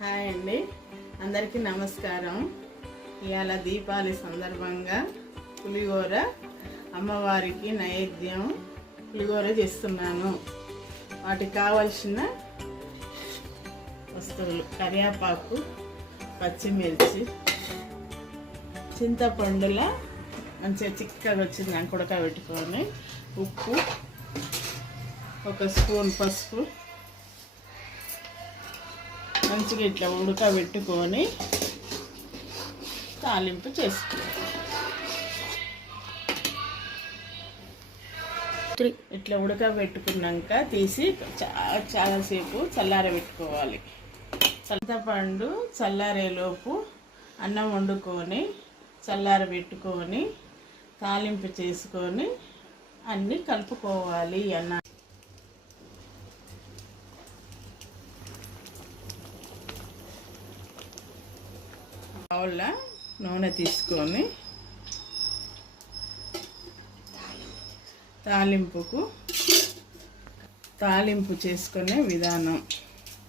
Hi అండి. అందరికీ నమస్కారం. ఇవాళ దీపావళి సందర్భంగా పులిహోర అమ్మవారికి నైవేద్యం పులిహోర చేస్తున్నాను. వాటికి కావలసిన వస్తువులు కరివేపాకు పచ్చిమిర్చి చింతపండుల మంచిగా చిక్కగా వచ్చింది ఉడకబెట్టుకొని ఉప్పు ఒక స్పూన్ పసుపు మంచిగా ఇట్లా ఉడకబెట్టుకొని తాలింపు చేసుకోవాలి ఇట్లా ఉడకబెట్టుకున్నాక తీసి చాలా చాలాసేపు చల్లారబెట్టుకోవాలి చింతపండు చల్లారేలోపు అన్నం వండుకొని చల్లారబెట్టుకొని తాలింపు చేసుకొని అన్నీ కలుపుకోవాలి అన్న బౌల్ల నూనె తీసుకొని తాలింపుకు తాలింపు చేసుకునే విధానం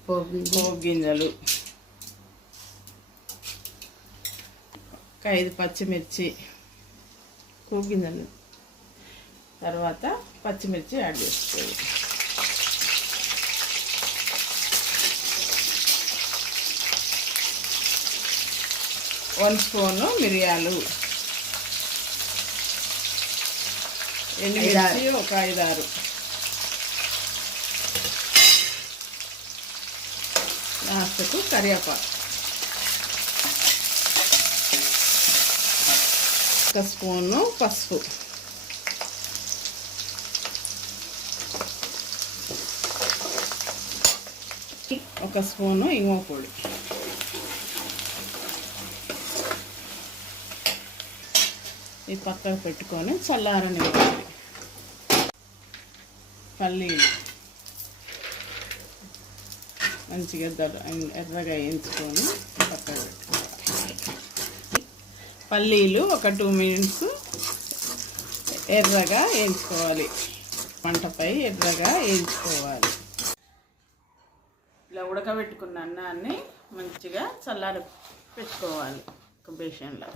పోగింజలు గింజలు ఒక ఐదు పచ్చిమిర్చి కూగింజలు గింజలు తర్వాత పచ్చిమిర్చి యాడ్ చేసుకోవాలి. వన్ స్పూను మిరియాలు. ఎండుమిర్చి ఒక ఐదారు. లాస్ట్కు కరివేపాకు. ఒక స్పూను పసుపు. ఒక స్పూను ఇంగువ పొడి. ఇది పక్కకు పెట్టుకొని చల్లారనివ్వాలి. పెట్టాలి పల్లీలు. మంచిగా దొర ఎర్రగా వేయించుకొని పక్కకు పెట్టుకోవాలి. పల్లీలు ఒక టూ మినిట్స్ ఎర్రగా వేయించుకోవాలి. పంటపై ఎర్రగా వేయించుకోవాలి. ఇలా ఉడకబెట్టుకున్న అన్నాన్ని మంచిగా చల్లారి పెట్టుకోవాలి ఒక బేషన్లో.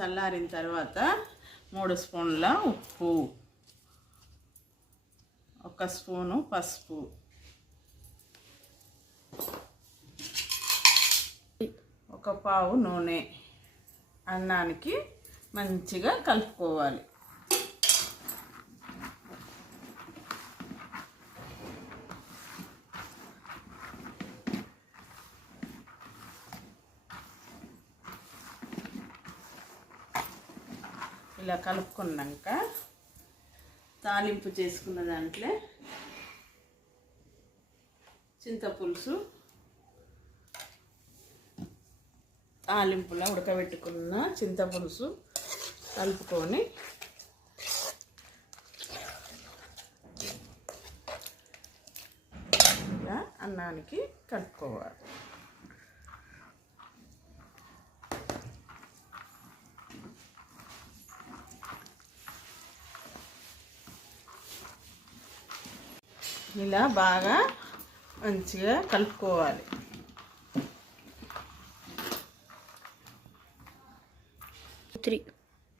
చల్లారిన తర్వాత మూడు స్పూన్ల ఉప్పు. ఒక స్పూను పసుపు. ఒక పావు నూనె. అన్నానికి మంచిగా కలుపుకోవాలి. ఇలా కలుపుకున్నాక తాలింపు చేసుకున్న దాంట్లో చింతపులుసు తాలింపులో ఉడకబెట్టుకున్న చింతపులుసు కలుపుకొని ఇలా అన్నానికి కలుపుకోవాలి. ఇలా బాగా మంచిగా కలుపుకోవాలి. త్రీ.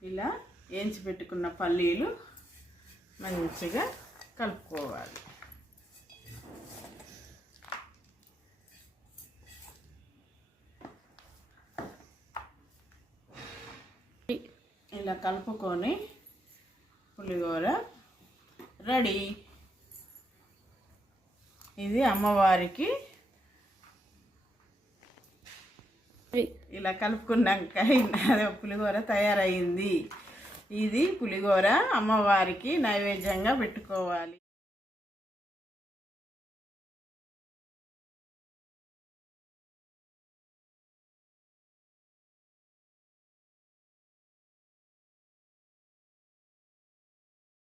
ఇలా వేయించి పెట్టుకున్న పల్లీలు మంచిగా కలుపుకోవాలి. ఇలా కలుపుకొని పులిహోర రెడీ. ఇది అమ్మవారికి. ఇలా కలుపుకున్నాక అదే పులిహోర తయారయ్యింది ఇది పులిహోర అమ్మవారికి నైవేద్యంగా పెట్టుకోవాలి.